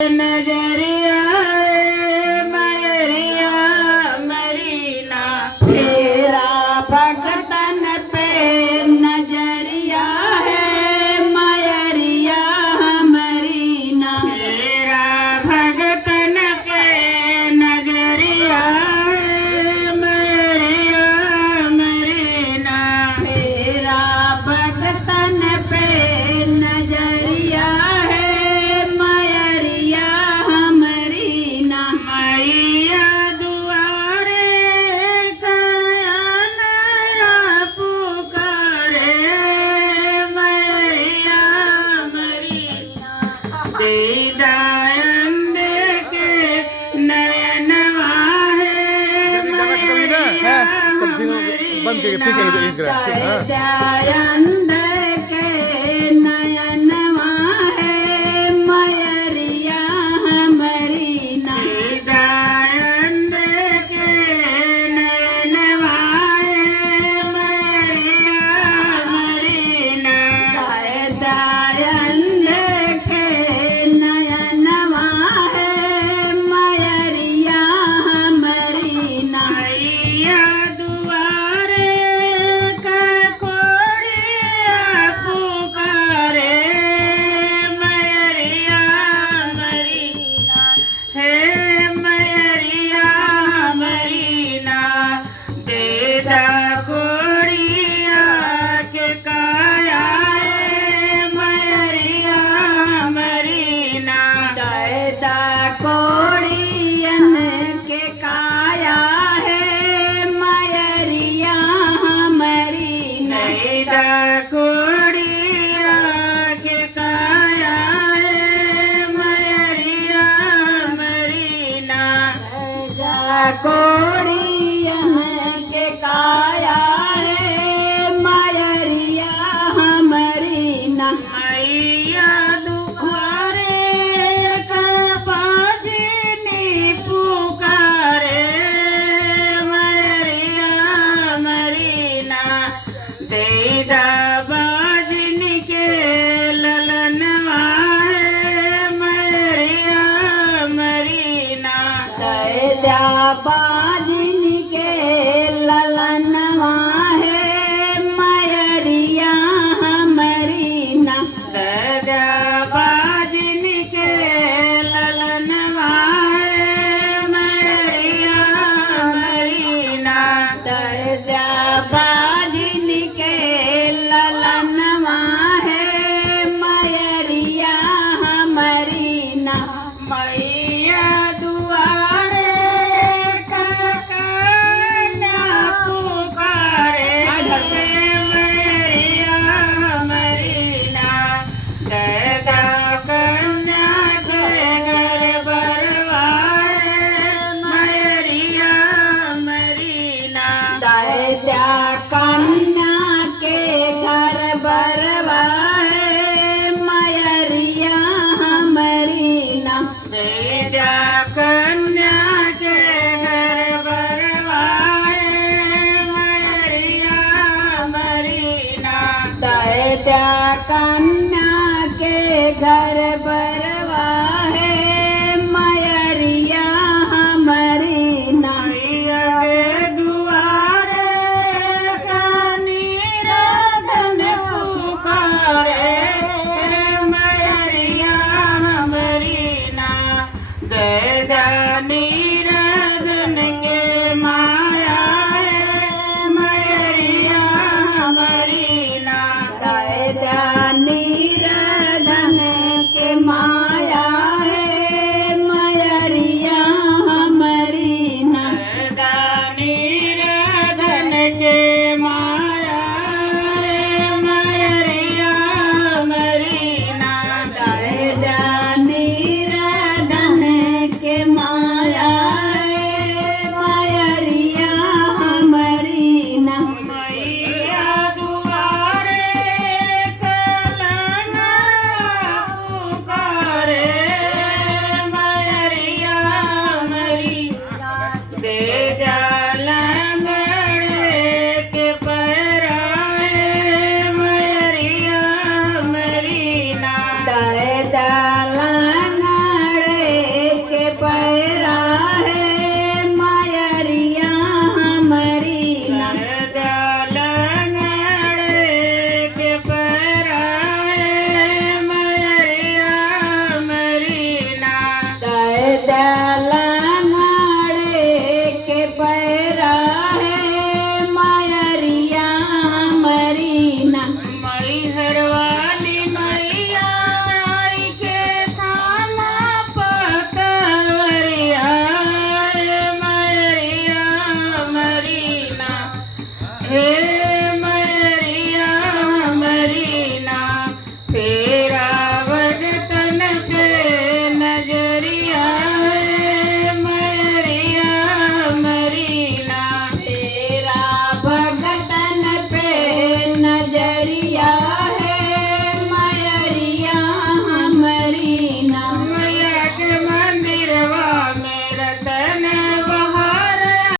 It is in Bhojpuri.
नजरिया मयरिया मरीना तेरा भगतन पे नजरिया है मयरिया मरीना तेरा भगतन पे नजरिया है मयरिया मरीना तेरा भगतन पे नजरिया बंद करके फिर चलो इंस्टाग्राम कोड़ियन के काया है मयरिया मरीना मैया दुआरे का बाजनी पुकारे मयरिया मरीना देदा बाजनी के ललनवा है मयरिया मरीना देदा बाजिन के ललनवा है मयरिया मरीना ददा बाजिन के ललनवा है मयरिया मरीना ददा बाजिन के ललनवा है मयरिया मरीना मैया दुआरे कन्या के घर बरवा है मयरिया मरीना देदा कन्या के घर बरवा है मयरिया मरीना देदा कन्या के घर बरवा है मयरिया मरीना नीरजन के माया है मयरिया मरीना दया नीरजन के माया है मयरिया मरीना दया नीरजन के माया है मयरिया मरीना दया नीरजन के माया जा